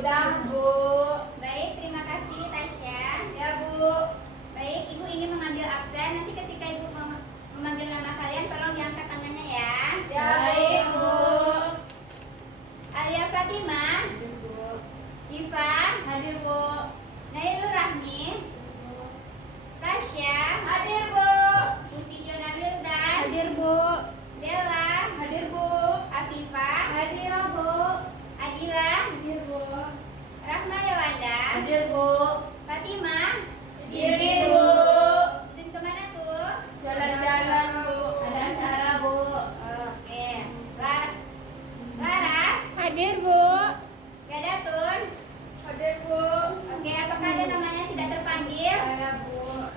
Sudah, Bu. Baik, terima kasih Tasya. Ya, Bu. Baik, Ibu ingin mengambil absen. Nanti ketika Ibu memanggil nama kalian, tolong diangkat tangannya ya. Ya, baik, Bu. Alia Fatimah, Hadir, Bu. Iva, Hadir, Bu. Nailur Rahmi, Tasya, Hadir, Bu. Tuti Jona Wildan, Hadir, Bu. Della, Hadir, Bu. Afifah, Hadir, Bu. Adila, Hadir, Bu. Rahma Yolanda, Hadir, Bu. Fatimah. Hadir, Bu. Izin kemana tuh? Jalan-jalan, Bu. Ada acara, Bu. Oke. Laras, Hadir, Bu. Gadatun. Hadir, Bu. Oke, apakah ada namanya tidak terpanggil? Ada, Bu.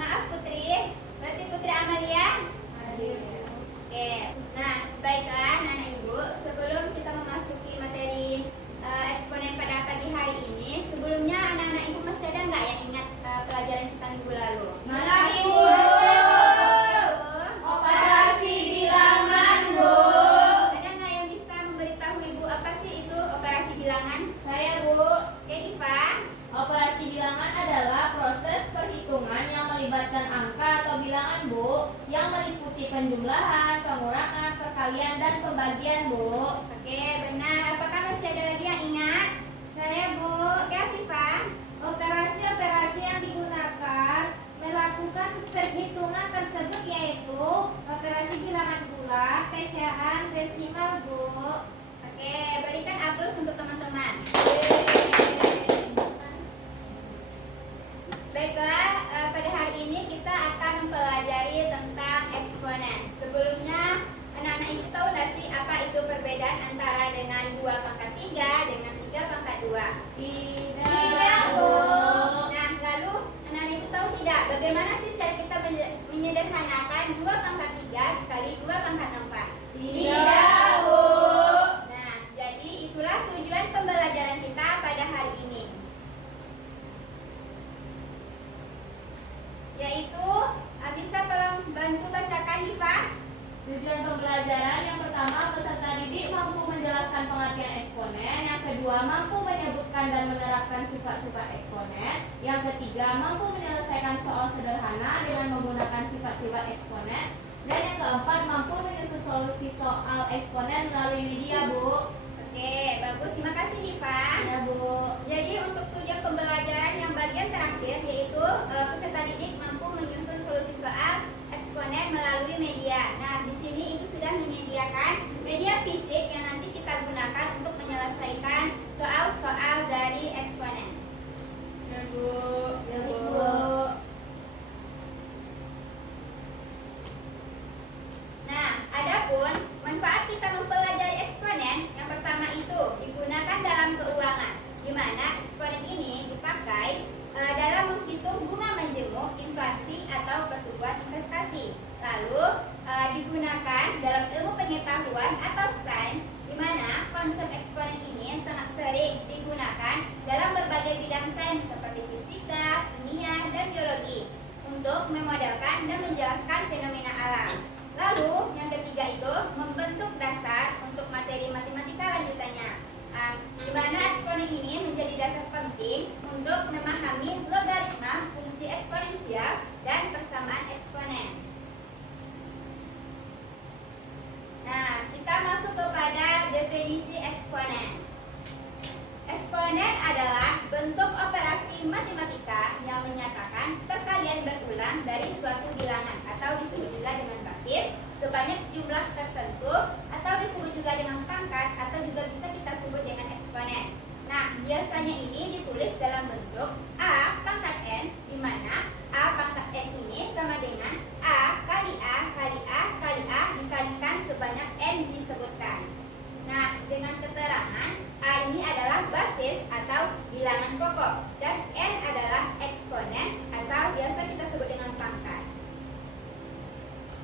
Maaf Putri. Berarti Putri Amalia. Hadir. Oke. Nah, baiklah anak ibu, sebelum kita memasuki materi eksponen pada pagi hari ini, sebelumnya anak-anak ibu masih ada nggak yang ingat pelajaran kita minggu lalu? Masih, Bu. Bu. Operasi bilangan, Bu. Ada nggak yang bisa memberitahu ibu apa sih itu operasi bilangan? Saya, Bu. Oke, Diva. Operasi bilangan adalah proses perhitungan yang melibatkan angka atau bilangan, Bu, yang meliputi penjumlahan, pengurangan, perkalian, dan pembagian, Bu. Oke, benar. Apakah masih ada lagi yang ingat? Saya, Bu. Oke, Diva. Operasi-operasi yang digunakan melakukan perhitungan tersebut yaitu operasi bilangan bulat, pecahan, desimal, Bu. Oke, berikan aplaus untuk teman-teman. Baiklah, pada hari ini kita akan mempelajari tentang eksponen. Sebelumnya, anak-anak ibu tahu nggak sih apa itu perbedaan antara dengan 2 pangkat 3 dengan 3 pangkat 2? Tidak, Bu. Nah, lalu anak-anak ibu tahu tidak bagaimana sih cara kita menyederhanakan 2 pangkat 3 dikali 2 pangkat 4? Tidak, Bu. Nah, jadi itulah tujuan pembelajaran kita pada hari ini, yaitu bisa tolong bantu bacakan, Diva. Tujuan pembelajaran yang pertama, peserta didik mampu menjelaskan pengertian eksponen. Yang kedua, mampu menyebutkan dan menerapkan sifat-sifat eksponen. Yang ketiga, mampu menyelesaikan soal sederhana dengan menggunakan sifat-sifat eksponen. Dan yang keempat, mampu menyusun solusi soal eksponen melalui media, Bu. Oke, bagus. Terima kasih, Diva. Ya, Bu. Jadi untuk tujuan pembelajaran yang bagian terakhir yaitu peserta didik mampu menyusun solusi soal eksponen melalui media. Nah, di sini Ibu sudah menyediakan media fisik yang nanti kita gunakan untuk menyelesaikan soal-soal dari eksponen. Ya, Bu. Ya, Bu. Nah, adapun manfaat kita mempelajari eksponen, yang pertama itu digunakan dalam keuangan, di mana eksponen ini dipakai dalam menghitung bunga menjemuk, inflasi atau pertumbuhan investasi. Lalu digunakan dalam ilmu pengetahuan atau sains, di mana konsep eksponen ini sangat sering digunakan dalam berbagai bidang sains seperti fisika, kimia, dan biologi untuk memodelkan dan menjelaskan fenomena alam. Lalu yang ketiga itu membentuk dasar untuk materi matematika lanjutannya, di mana eksponen ini menjadi dasar penting untuk memahami logaritma, fungsi eksponensial, dan persamaan eksponen. Nah, kita masuk kepada definisi eksponen. Eksponen adalah bentuk operasi matematika yang menyatakan perkalian berulang dari suatu bilangan atau disebut juga dengan basis sebanyak jumlah tertentu atau disebut juga dengan pangkat atau juga bisa kita sebut dengan eksponen. Nah, biasanya ini ditulis dalam bentuk A pangkat N, di mana A pangkat N ini sama dengan A kali A kali A kali A dikalikan sebanyak N disebutkan. Nah, dengan keterangan A ini adalah basis atau bilangan pokok dan N adalah eksponen atau biasa kita sebut dengan pangkat.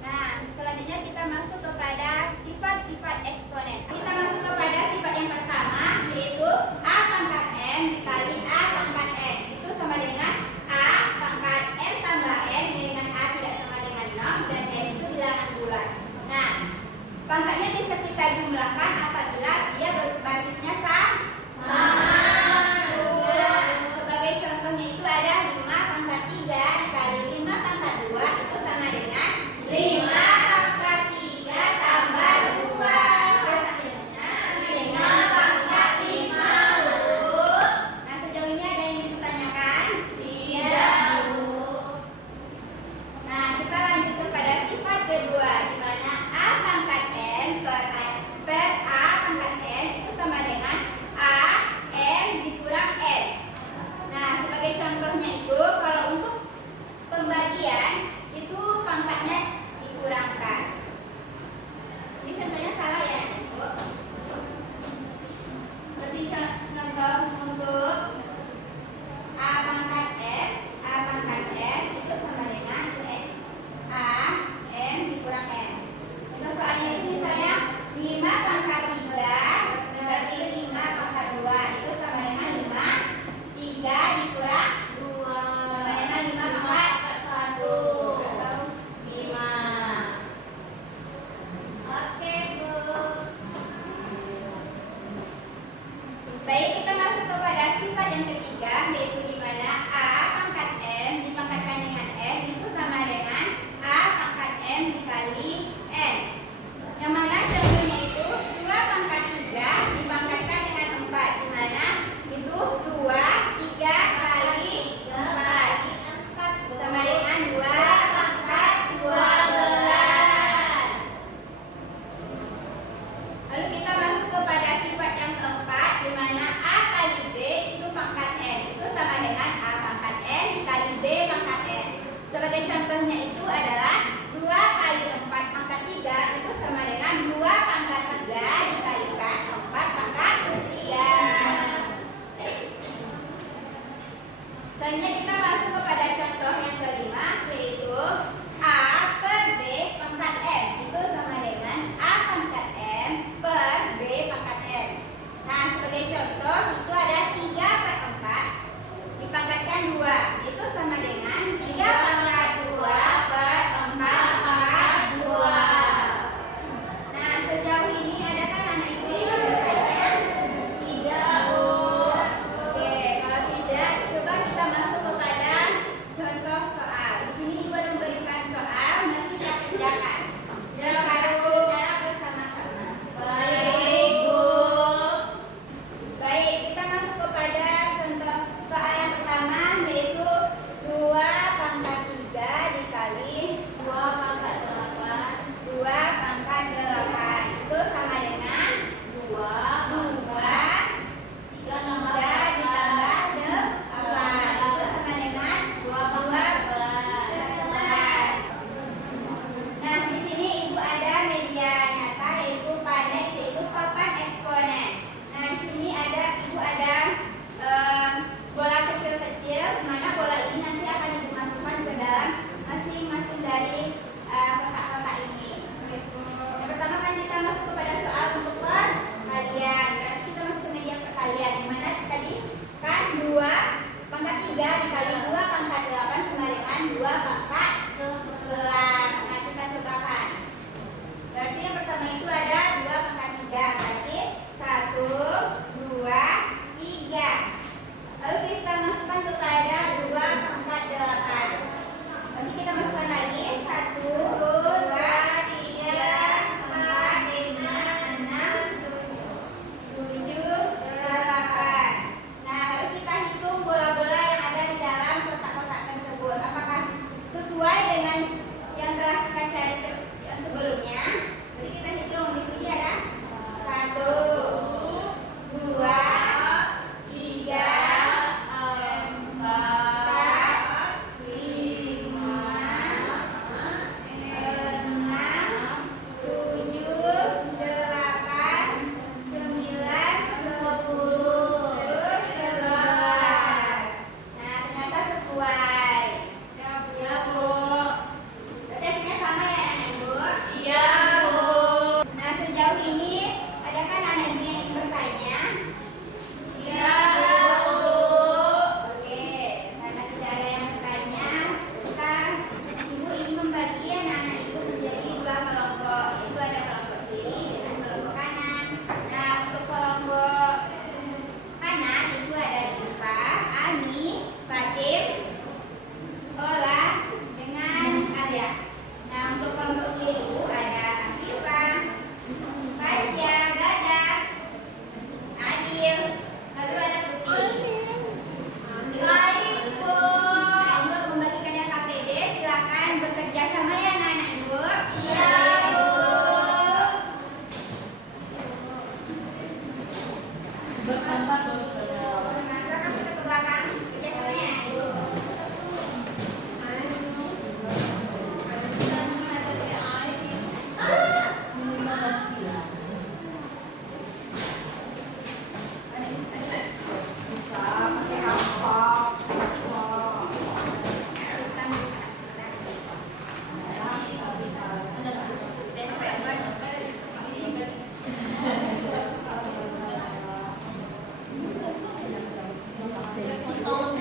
Nah, selanjutnya kita masuk kepada sifat-sifat eksponen. Kita masuk kepada sifat yang pertama, yaitu A pangkat N dikali A pangkat N. Itu sama dengan A pangkat N tambah N dengan A tidak sama dengan 0 dan N itu bilangan bulat. Nah, pangkatnya bisa kita jumlahkan apabila dia berbasisnya sama. sifat yang ketiga, yaitu di mana A pangkat M dipangkatkan dengan M itu sama dengan A pangkat M dikali N. Yang mana contohnya itu 2 pangkat 3 dipangkatkan dengan 4, di mana itu 2, 3 kali 4 sama dengan 2 pangkat 12. Lalu kita masuk kepada sifat yang keempat, di mana A kali B itu pangkat N itu sama dengan A pangkat N dikali B pangkat N. Sebagai contohnya itu adalah 2 kali 4 pangkat 3 itu sama dengan 2 pangkat 3 dikalikan 4 pangkat 3. Selanjutnya kita masuk kepada contoh yang kelima, yaitu A per B pangkat M itu sama dengan A pangkat M per B pangkat M. Nah, sebagai contoh itu ada 3 per 4 dipangkatkan 2 itu sama dengan 3 pangkat 2 per 4 pangkat 2. Nah, sejauh ini adakah anak ibu yang bertanya? Tidak, Bu. Oke, kalau tidak, coba kita masuk kepada contoh soal. Di sini ibu memberikan soal, nanti kita kerjakan. Ya, Secara Bu. secara bersama-sama. Baik, Bu. Baik, kita masuk kepada contoh soal yang pertama, yaitu 2 pangkat 3 dikali 2 pangkat 8. 2 pangkat 8 itu sama dengan 2 2 3 tambah 3 ditambah 8 itu 8. sama dengan 2 pangkat 11. 11. Nah, di sini ibu ada media nyata yaitu Panex, yaitu papan eksponen. Nah, di sini ibu ada bola kecil-kecil, di mana bola ini nanti akan dimasukkan ke dalam masing-masing dari kotak-kotak ini. Yang pertama kan kita masuk kepada soal untuk perkalian. Berarti kita masuk ke media perkalian, di mana tadi kan 2 pangkat 3 dikali 2 pangkat 8 sama dengan 2 pangkat 11. Nah, kita cobakan. Berarti yang pertama itu ada 2 pangkat 3. Berarti 1, 2, 3. Lalu kita masukkan kepada 2 pangkat 8. Nanti kita masukkan lagi 1, 2, 3, 4, 5, 6, 7, 8. Nah, lalu kita hitung bola-bola yang ada di dalam kotak-kotak tersebut. Apakah sesuai dengan yang telah kita cari yang sebelumnya? Jadi kita hitung di sini ada 1, 2, 3, 4, 5, 6, 7, 8, 9, 10, 11. Nah, ternyata sesuai. Ya, Bu. Berarti hasilnya sama ya, anak ibu? Iya, Bu. Nah, sejauh ini adakah anak ibu yang ingin bertanya? Iya, Bu. Oke, karena tidak ada yang bertanya, ibu ingin membagi anak-anak ibu menjadi 2 kelompok. Itu ada kelompok kiri dengan kelompok kanan. Nah, untuk kelompok kanan itu ada Diva, Ami, Fatim, Ola, dengan Arya. Nah, untuk kelompok kiri ibu ada Afifah, Fasya, Gada, Adil, lalu ada Putih. Baik, Bu. Nah, ibu membagikan KPD, silakan bekerja sama ya anak-anak ibu. Iya, Bu. Nah, silakan kita ke belakang, bekerja sama ya ibu. Oh,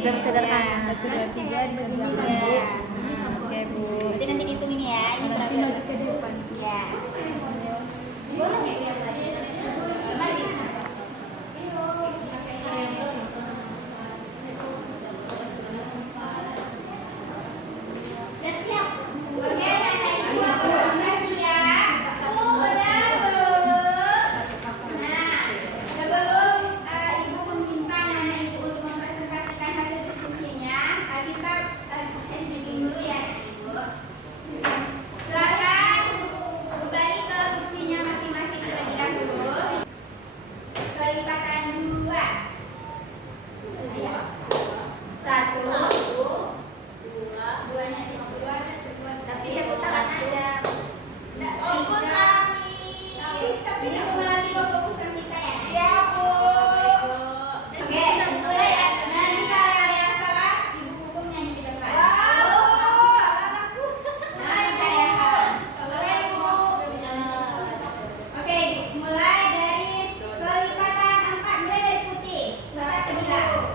sederhana. 1, 2, 3 dibagi 1. Iya. Oke, Bu. Berarti nanti dihitungin ya. Ini Nanti berapa? maju ke depan. Iya. Boleh nggak yang tadi? Maju. Udah siap? Oke, anak-anak ibu aku konsentrasi ya. Udah belum? Nah, sebelum ibu meminta anak ibu untuk mempresentasikan hasil diskusinya, kita speaking dulu ya anak ibu. Silakan kembali ke kursinya masing-masing terlebih dahulu. Kelipatan 2. Ayo. 1, 2, duanya 50 ada, tapi yang tangan aja. Enggak fokus kami. Tapi ini lagi fokusan kita ya. Iya, Bu. Oke, mulai ya. Nanti kalau ada yang salah, ibu hukum nyanyi di depan. Wow, anakku. Nah, ada yang salah. Boleh, Bu. Oke, mulai dari kelipatan 4, mulai dari putih. Sampai ke 2.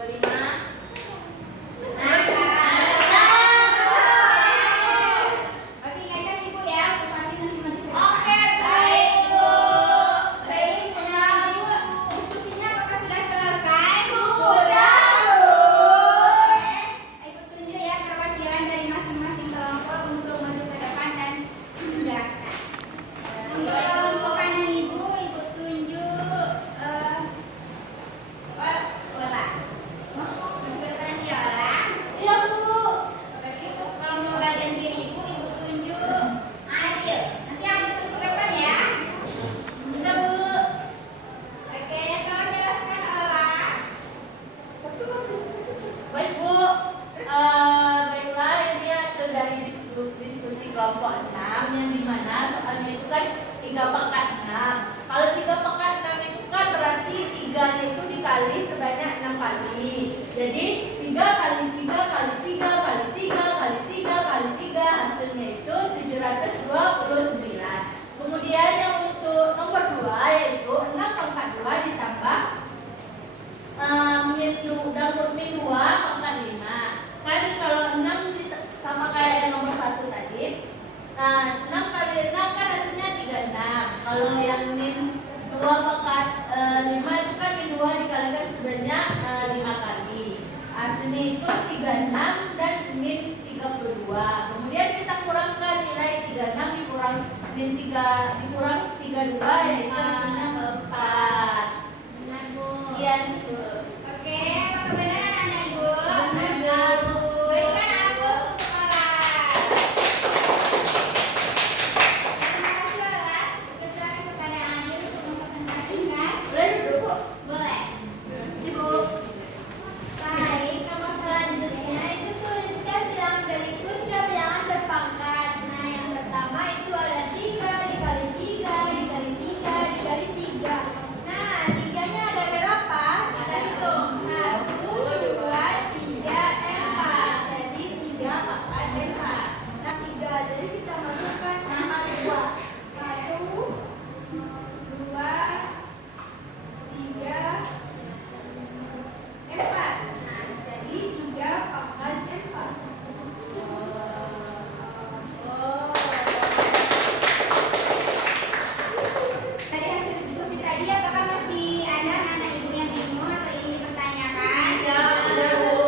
5. Oke, ingatkan ibu ya, supaya nanti Oke, baik, Bu. Baik, sudah ibu. Diskusinya apakah sudah selesai? Sudah, Bu. Ikut tunjuk ya perwakilan dari masing-masing kelompok untuk maju ke depan dan menjelaskan. Untuk kelompok kanan ibu, ikut tunjuk Ola. Maju ke depan ya, Ola. Iya, Bu. Berarti untuk kelompok bagian kiri ibu, ikut tunjuk Adil. Nanti Adil ke depan ya. Sudah, Bu. Oke, tolong jelaskan Ola. Baik Bu, baiklah ini hasil dari diskusi kelompok 6 yang dimana soalnya itu kan 3 pangkat 6. Kalau 3 pangkat 6 itu kan berarti 3-nya itu dikali sebanyak 6 kali. Jadi 3 kali 3 kali 3 kali 3 kali 3 kali 3 hasilnya itu 729. Kemudian yang untuk nomor 2 yaitu 6 pangkat 2 ditambah min 2 pangkat 5. Kan kalau 6 sama kayak yang nomor 1 tadi. Nah, 6 kali 6 kan hasilnya 36. Kalau yang min 2 pangkat 5 itu kan min 2 dikalikan sebanyak 5 kali. Hasilnya itu 36 dan min 32. Kemudian kita kurangkan nilai 36 dikurang min 3 dikurang 32 yaitu hasilnya 4. Benar, Bu. Sekian Bu. Oke, apakah benar anak-anak ibu? Benar, Bu. Berikan aku untuk Ola. Terima kasih Ola. Silakan kepada Adil untuk mempresentasikan. Boleh duduk, Bu. Boleh. Sibuk. Baik, nomor selanjutnya itu tuliskan bilangan berikut ke bilangan berpangkat. Nah, yang pertama itu ada 3 dikali 3 dikali 3 dikali 3. Nah, 3-nya ada berapa? Kita hitung. 1, 2, 3, 4. Jadi 3 pangkat 4. Nah, 3. Jadi kita masukkan pangkat 2. 1, 2, 3, 4. Nah, jadi 3 pangkat 4. Dari hasil diskusi tadi, apakah masih ada anak-anak ibu yang bingung atau ingin dipertanyakan? Sudah, Bu.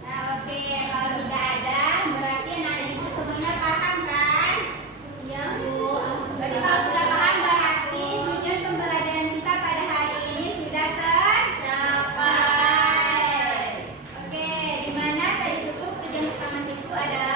Nah, oke. Kalau tidak ada, berarti anak-anak ibu semuanya paham kan? Iya, Bu. Berarti kalau sudah paham, berarti tujuan pembelajaran kita pada hari ini sudah tercapai. Oke, di mana tadi itu tujuan pertama itu adalah